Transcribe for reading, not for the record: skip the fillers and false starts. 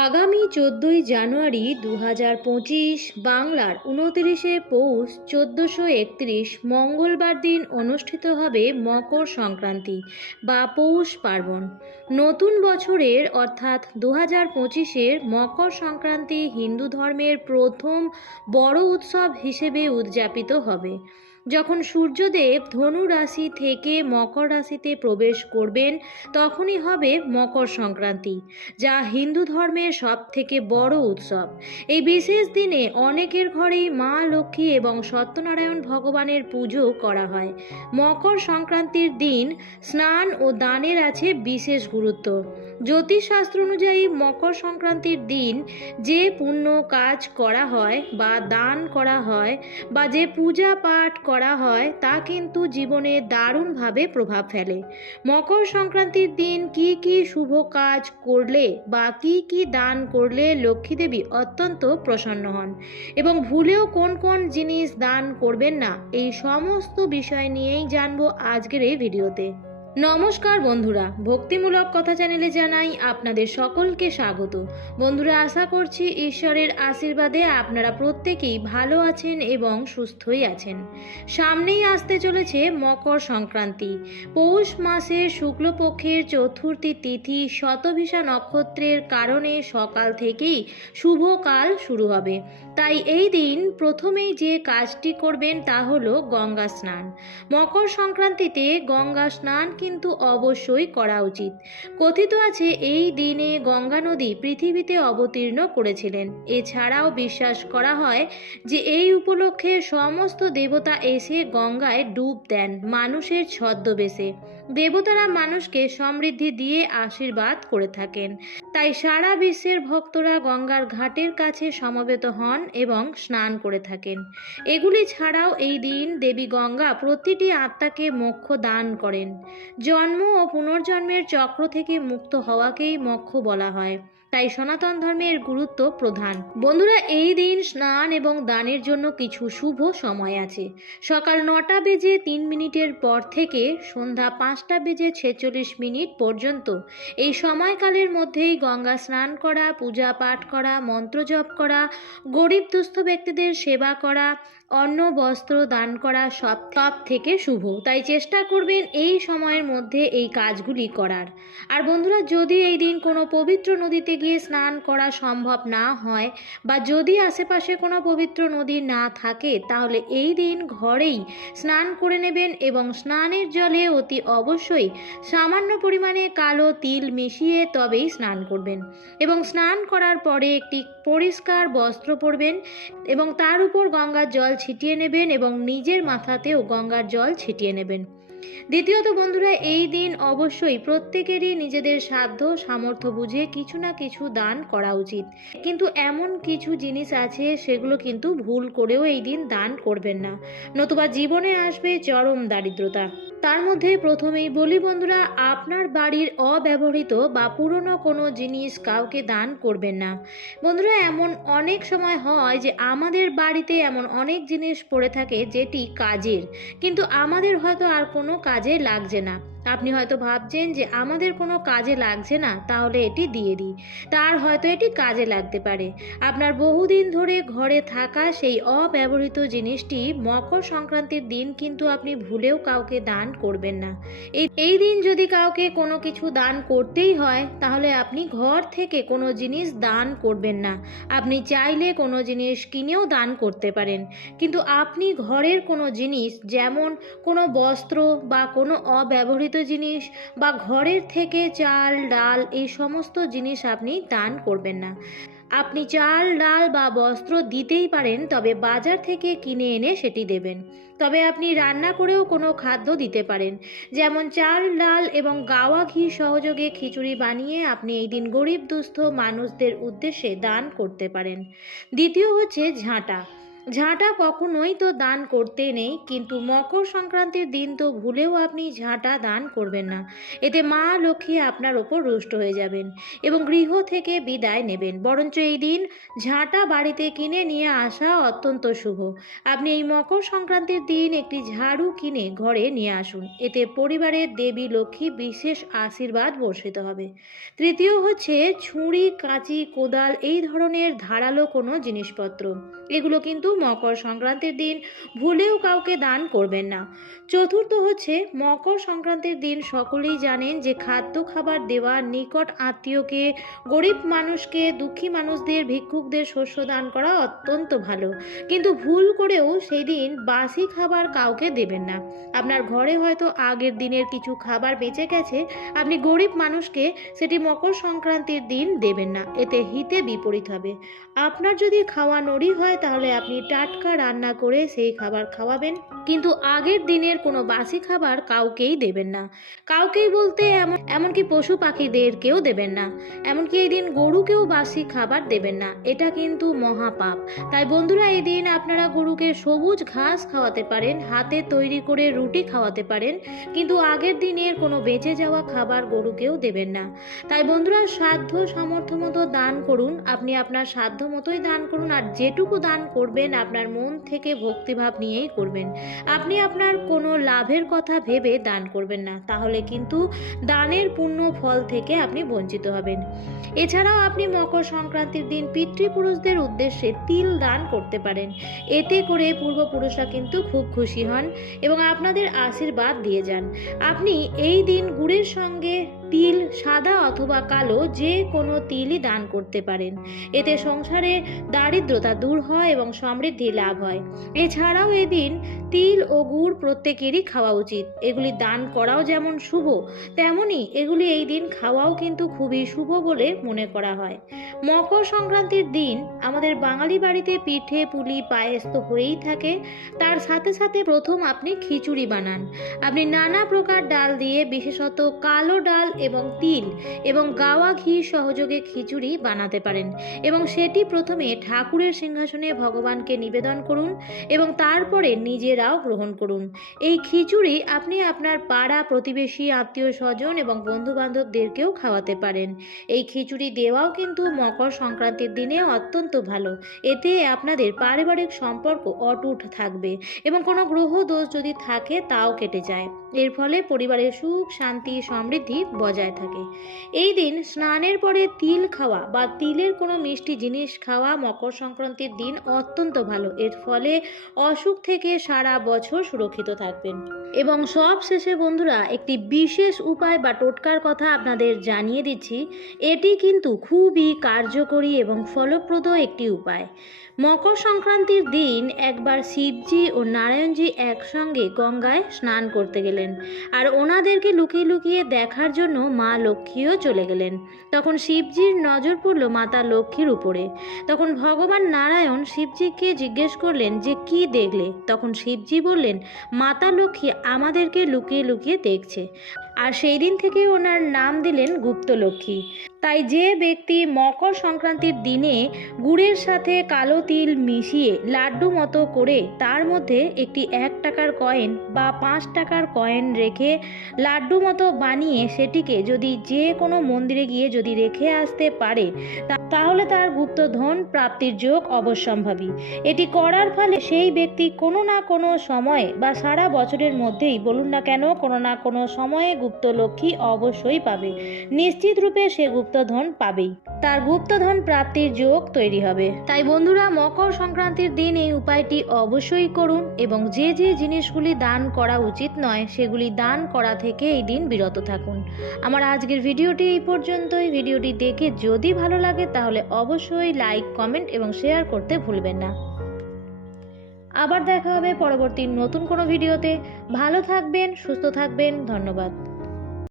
আগামী 14ই জানুয়ারি 2025 বাংলার 29শে পৌষ 1431 মঙ্গলবার দিন অনুষ্ঠিত হবে মকর সংক্রান্তি বা পৌষ পার্বণ। নতুন বছরের অর্থাৎ 2025-এর মকর সংক্রান্তি হিন্দু ধর্মের প্রথম বড় উৎসব হিসেবে উদযাপিত হবে। যখন সূর্যদেব ধনু রাশি থেকে মকর রাশিতে প্রবেশ করবেন তখনই হবে মকর সংক্রান্তি, যা হিন্দু ধর্মের সবথেকে বড় উৎসব। এই বিশেষ দিনে অনেকের ঘরেই মা লক্ষ্মী এবং সত্যনারায়ণ ভগবানের পুজো করা হয়। মকর সংক্রান্তির দিন স্নান ও দানের আছে বিশেষ গুরুত্ব। জ্যোতিষশাস্ত্র অনুযায়ী মকর সংক্রান্তির দিন যে পুণ্য কাজ করা হয় বা দান করা হয় বা যে পূজা পাঠ করা হয় তা কিন্তু জীবনে দারুণভাবে প্রভাব ফেলে। মকর সংক্রান্তির দিন কি কি শুভ কাজ করলে বা কি দান করলে লক্ষ্মী দেবী অত্যন্ত প্রসন্ন হন এবং ভুলেও কোন কোন জিনিস দান করবেন না, এই সমস্ত বিষয় নিয়েই জানবো আজকের এই ভিডিওতে। নমস্কার বন্ধুরা, ভক্তিমূলক কথা চ্যানেলে জানাই আপনাদের সকলকে স্বাগত। বন্ধুরা, আশা করছি ঈশ্বরের আশীর্বাদে আপনারা প্রত্যেকেই ভালো আছেন এবং সুস্থই আছেন। সামনেই আসতে চলেছে মকর সংক্রান্তি। পৌষ মাসের শুক্লপক্ষের চতুর্থী তিথি শতভিষা নক্ষত্রের কারণে সকাল থেকেই শুভ কাল শুরু হবে। তাই এই দিন প্রথমেই যে কাজটি করবেন তা হলো গঙ্গা স্নান। মকর সংক্রান্তিতে গঙ্গা স্নান কিন্তু অবশ্যই করা উচিত। কথিত আছে এই দিনে গঙ্গা নদী পৃথিবীতে অবতীর্ণ করেছিলেন। এছাড়াও বিশ্বাস করা হয় যে এই উপলক্ষে সমস্ত দেবতা এসে গঙ্গায় ডুব দেন মানুষের ছদ্মবেশে। দেবতারা মানুষকে সমৃদ্ধি দিয়ে আশীর্বাদ করে থাকেন। তাই সারা বিশ্বের ভক্তরা গঙ্গার ঘাটের কাছে সমবেত হন এবং স্নান করে থাকেন। এগুলি ছাড়াও এই দিন দেবী গঙ্গা প্রতিটি আত্মাকে মোক্ষ দান করেন। জন্ম ও পুনর্জন্মের চক্র থেকে মুক্ত হওয়াকেই মোক্ষ বলা হয়। তাই সনাতন ধর্মের গুরুত্ব প্রধান। বন্ধুরা, এই দিন স্নান এবং দানের জন্য কিছু শুভ সময় আছে। সকাল 9:03 পর থেকে সন্ধ্যা 5:46 পর্যন্ত এই সময়কালের মধ্যেই গঙ্গা স্নান করা, পূজা পাঠ করা, মন্ত্র জপ করা, গরিব দুস্থ ব্যক্তিদের সেবা করা, অন্ন বস্ত্র দান করা সব থেকে শুভ। তাই চেষ্টা করবেন এই সময়ের মধ্যে এই কাজগুলি করার। আর বন্ধুরা, যদি এই দিন কোনো পবিত্র নদীতে গিয়ে স্নান করা সম্ভব না হয় বা যদি আশেপাশে কোনো পবিত্র নদী না থাকে তাহলে এই দিন ঘরেই স্নান করে নেবেন এবং স্নানের জলে অতি অবশ্যই সামান্য পরিমাণে কালো তিল মিশিয়ে তবেই স্নান করবেন এবং স্নান করার পরে একটি পরিষ্কার বস্ত্র পরবেন এবং তার উপর গঙ্গার জল ছিটিয়ে নেবেন এবং নিজের মাথাতেও গঙ্গার জল ছিটিয়ে নেবেন। দ্বিতীয়ত বন্ধুরা, এই দিন অবশ্যই প্রত্যেকেরই নিজেদের সাধ্য সামর্থ্য বুঝে কিছু না কিছু দান করা উচিত। কিন্তু এমন কিছু জিনিস আছে সেগুলো কিন্তু ভুল করেও এই দিন দান করবেন না, নতুবা জীবনে আসবে চরম দারিদ্রতা। তার মধ্যে প্রথমেই বলি বন্ধুরা, আপনার বাড়ির অব্যবহৃত বা পুরনো কোনো জিনিস কাউকে দান করবেন না। বন্ধুরা, এমন অনেক সময় হয় যে আমাদের বাড়িতে এমন অনেক জিনিস পড়ে থাকে যেটি কাজের, কিন্তু আমাদের হয়তো আর কোনো কাজে লাগছে না। আপনি হয়তো ভাবছেন যে আমাদের কোনো কাজে লাগছে না, তাহলে এটি দিয়ে দিই, তার হয়তো এটি কাজে লাগতে পারে। আপনার বহুদিন ধরে ঘরে থাকা সেই অব্যবহৃত জিনিসটি মকর সংক্রান্তির দিন কিন্তু আপনি ভুলেও কাউকে দান করবেন না। এই দিন যদি কাউকে কোনো কিছু দান করতেই হয় তাহলে আপনি ঘর থেকে কোনো জিনিস দান করবেন না। আপনি চাইলে কোনো জিনিস কিনেও দান করতে পারেন, কিন্তু আপনি ঘরের কোনো জিনিস যেমন কোনো বস্ত্র বা কোনো অব্যবহৃত জিনিস বা ঘরের থেকে চাল ডাল এই সমস্ত জিনিস আপনি দান করবেন না। আপনি চাল ডাল বা বস্ত্র দিতেই পারেন, তবে বাজার থেকে কিনে এনে সেটি দেবেন। তবে আপনি রান্না করেও কোনো খাদ্য দিতে পারেন, যেমন চাল ডাল এবং গাওয়া ঘি সহযোগে খিচুড়ি বানিয়ে আপনি এই দিন গরিব দুস্থ মানুষদের উদ্দেশ্যে দান করতে পারেন। দ্বিতীয় হচ্ছে ঝাঁটা। ঝাঁটা কখনোই তো দান করতে নেই, কিন্তু মকর সংক্রান্তির দিন তো ভুলেও আপনি ঝাঁটা দান করবেন না। এতে মা লক্ষ্মী আপনার ওপর রুষ্ট হয়ে যাবেন এবং গৃহ থেকে বিদায় নেবেন। বরঞ্চ এই দিন ঝাঁটা বাড়িতে কিনে নিয়ে আসা অত্যন্ত শুভ। আপনি এই মকর সংক্রান্তির দিন একটি ঝাড়ু কিনে ঘরে নিয়ে আসুন, এতে পরিবারের দেবী লক্ষ্মী বিশেষ আশীর্বাদ বর্ষিত হবে। তৃতীয় হচ্ছে ছুরি, কাঁচি, কোদাল এই ধরনের ধারালো কোনো জিনিসপত্র, এগুলো কিন্তু মকর সংক্রান্তির দিন ভুলেও কাউকে দান করবেন না। চতুর্থ হচ্ছে মকর সংক্রান্তির দিন সকলেই জানেন যে খাদ্য খাবার দেওয়া, নিকট আত্মীয়কে, গরিব মানুষকে, দুঃখী মানুষদের, ভিক্ষুকদের শস্য দান করা অত্যন্ত ভালো। কিন্তু ভুল করেও সেই দিন বাসি খাবার কাউকে দেবেন না। আপনার ঘরে হয়তো আগের দিনের কিছু খাবার বেঁচে গেছে, আপনি গরিব মানুষকে সেটি মকর সংক্রান্তির দিন দেবেন না, এতে হিতে বিপরীত হবে। আপনার যদি খাওয়া নড়ি হয় তাহলে আপনি টাটকা রান্না করে সেই খাবার খাওয়াবেন, কিন্তু আগের দিনের কোনো বাসি খাবার কাউকেই দেবেন না। কাউকেই বলতে এমনকি পশু পাখিদেরকেও দেবেন না। এমনকি এই দিন গরুকেও বাসি খাবার দেবেন না, এটা কিন্তু মহাপাপ। তাই বন্ধুরা, এই দিন আপনারা গরুকে সবুজ ঘাস খাওয়াতে পারেন, হাতে তৈরি করে রুটি খাওয়াতে পারেন, কিন্তু আগের দিনের কোনো বেঁচে যাওয়া খাবার গরুকেও দেবেন না। তাই বন্ধুরা, সাধ্য সামর্থ্য মতো দান করুন। আপনি আপনার সাধ্য মতোই দান করুন, আর যেটুকু দান করবেন আপনার মন থেকে ভক্তিভাব নিয়েই করবেন। আপনি আপনার কোনো লাভের কথা ভেবে দান করবেন না, তাহলে কিন্তু দানের পূর্ণ ফল থেকে আপনি বঞ্চিত হবেন। এছাড়াও আপনি মকর সংক্রান্তির দিন পিতৃপুরুষদের উদ্দেশ্যে তিল দান করতে পারেন। এতে করে পূর্বপুরুষরা কিন্তু খুব খুশি হন এবং আপনাদের আশীর্বাদ দিয়ে যান। আপনি এই দিন গুড়ের সঙ্গে তিল, সাদা অথবা কালো, যে কোনো তিলই দান করতে পারেন। এতে সংসারে দারিদ্রতা দূর হয় এবং সমৃদ্ধি লাভ হয়। এছাড়াও এদিন তিল ও গুড় প্রত্যেকেরই খাওয়া উচিত। এগুলি দান করাও যেমন শুভ, তেমনি এগুলি এই দিন খাওয়াও কিন্তু খুবই শুভ বলে মনে করা হয়। মকর সংক্রান্তির দিন আমাদের বাঙালি বাড়িতে পিঠে, পুলি, পায়েস তো হয়েই থাকে। তার সাথে সাথে প্রথম আপনি খিচুড়ি বানান। আপনি নানা প্রকার ডাল দিয়ে, বিশেষত কালো ডাল এবং তিল এবং গাওয়া ঘি সহযোগে খিচুড়ি বানাতে পারেন এবং সেটি প্রথমে ঠাকুরের সিংহাসনে ভগবানকে নিবেদন করুন এবং তারপরে নিজেরাও গ্রহণ করুন। এই খিচুড়ি আপনি আপনার পাড়া প্রতিবেশী, আত্মীয় স্বজন এবং বন্ধু বান্ধবদেরকেও খাওয়াতে পারেন। এই খিচুড়ি দেওয়াও কিন্তু মকর সংক্রান্তির দিনে অত্যন্ত ভালো। এতে আপনাদের পারিবারিক সম্পর্ক অটুট থাকবে এবং কোনো গ্রহ দোষ যদি থাকে তাও কেটে যায়। এর ফলে পরিবারের সুখ, শান্তি, সমৃদ্ধি বজায় থাকে। এই দিন স্নানের পরে তিল খাওয়া বা তিলের কোনো মিষ্টি জিনিস খাওয়া মকর সংক্রান্তির দিন অত্যন্ত ভালো। এর ফলে অসুখ থেকে সারা বছর সুরক্ষিত থাকবেন। এবং সব শেষে বন্ধুরা, একটি বিশেষ উপায় বা টোটকার কথা আপনাদের জানিয়ে দিচ্ছি। এটি কিন্তু খুবই কার্যকরী এবং ফলপ্রদ একটি উপায়। মকর সংক্রান্তির দিন একবার শিবজি ও নারায়ণজি একসঙ্গে গঙ্গায় স্নান করতে গেলেন, আর ওনাদেরকে লুকিয়ে লুকিয়ে দেখার জন্য মা লক্ষ্মীও চলে গেলেন। তখন শিবজির নজর পড়ল মাতা লক্ষ্মীর উপরে। তখন ভগবান নারায়ণ শিবজিকে জিজ্ঞেস করলেন যে কি দেখলে। তখন শিবজি বললেন, মাতা লক্ষ্মী আমাদেরকে লুকিয়ে লুকিয়ে দেখছে। আর সেই দিন থেকে ওনার নাম দিলেন গুপ্তলক্ষ্মী। তাই যে ব্যক্তি মকর সংক্রান্তির দিনে গুড়ের সাথে কালো তিল মিশিয়ে লাড্ডু মতো করে তার মধ্যে একটি 1 টাকার কয়েন বা 5 টাকার কয়েন রেখে লাড্ডু মতো বানিয়ে সেটিকে যদি যে কোনো মন্দিরে গিয়ে যদি রেখে আসতে পারে, তাহলে তার গুপ্তধন প্রাপ্তির যোগ অবশ্যম্ভাবী। এটি করার ফলে সেই ব্যক্তি কোনো না কোনো সময়ে বা সারা বছরের মধ্যেই বলুন না কেন, কোনো না কোনো সময়ে গুপ্তলক্ষ্মী অবশ্যই পাবে। নিশ্চিত রূপে সে গুপ্তধন পাবেই, তার গুপ্তধন প্রাপ্তির যোগ তৈরি হবে। তাই বন্ধুরা, মকর সংক্রান্তির দিন এই উপায়টি অবশ্যই করুন এবং যে যে জিনিসগুলি দান করা উচিত নয় সেগুলি দান করা থেকে এই দিন বিরত থাকুন। আমার আজকের ভিডিওটি এই পর্যন্তই। ভিডিওটি দেখে যদি ভালো লাগে তাহলে অবশ্যই লাইক, কমেন্ট এবং শেয়ার করতে ভুলবেন না। আবার দেখা হবে পরবর্তী নতুন কোনো ভিডিওতে। ভালো থাকবেন, সুস্থ থাকবেন। ধন্যবাদ।